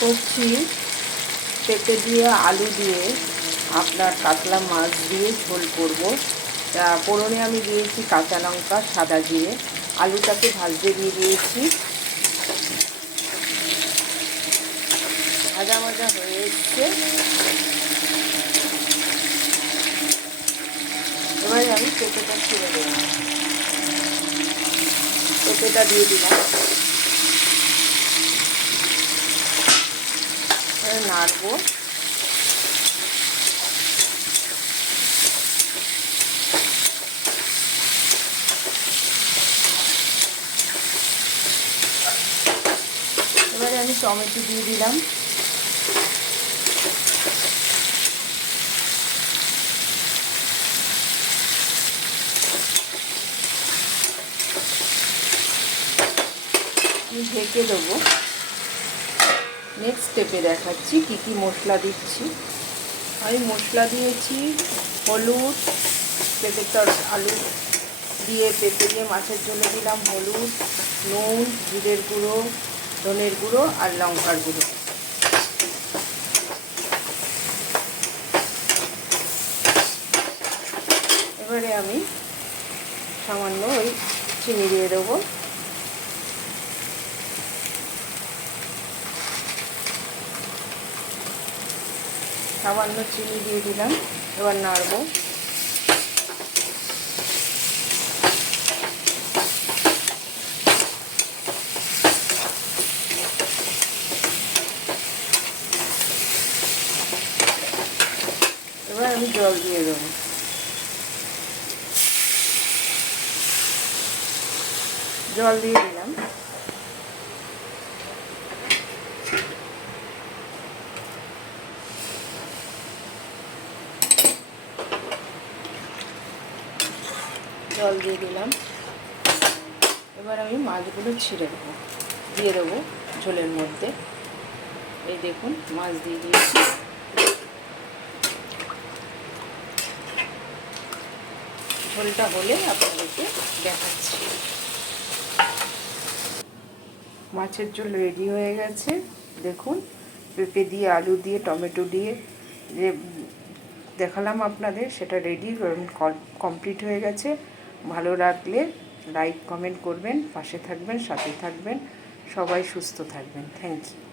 করছি পেঁপে দিয়ে আলু দিয়ে আপনার কাতলা মাছ দিয়ে ঝোল করব। তা ফোড়নে আমি দিয়েছি কাঁচা লঙ্কা, সাদা জিরে, আলুটাকে ভাজতে দিয়ে দিয়েছি। ভাজা ভাজা হয়ে এসছে। এবারে আমি পেঁপেটা ছেড়ে দেব। পেঁপেটা দিয়ে দিলাম, নাড়বো। এবারে আমি টমেটো দিয়ে দিলাম। আমি ঢেকে দেবো। নেক্সট স্টেপে দেখাচ্ছি কি কি মশলা দিচ্ছি। আমি মশলা দিয়েছি হলুদ, পেঁপে আলু দিয়ে পেঁপে দিয়ে মাছের ঝোলে দিলাম হলুদ, নুন, জিরের গুঁড়ো, ধনের গুঁড়ো আর লঙ্কার গুঁড়ো। এবারে আমি সামান্য ওই চিনি দিয়ে দেবো। সামান্য চিনি দিয়ে দিলাম। এবার নাড়বো। এবার আমি জল দিয়ে দেবো। জল দিয়ে দিলাম। জল দিয়ে দিলাম। এবার আমি মাছগুলো ছিঁড়ে দেবো, দিয়ে দেবো ঝোলের মধ্যে। এই দেখুন মাছ দিয়ে দিয়েছি। ঝোলটা হলে আপনাদেরকে দেখাচ্ছি। মাছের ঝোল রেডি হয়ে গেছে। দেখুন পেঁপে দিয়ে, আলু দিয়ে, টমেটো দিয়ে যে দেখালাম আপনাদের, সেটা রেডি কমপ্লিট হয়ে গেছে। ভালো লাগলে লাইক কমেন্ট করবেন, পাশে থাকবেন, সাথে থাকবেন। সবাই সুস্থ থাকবেন। Thank you.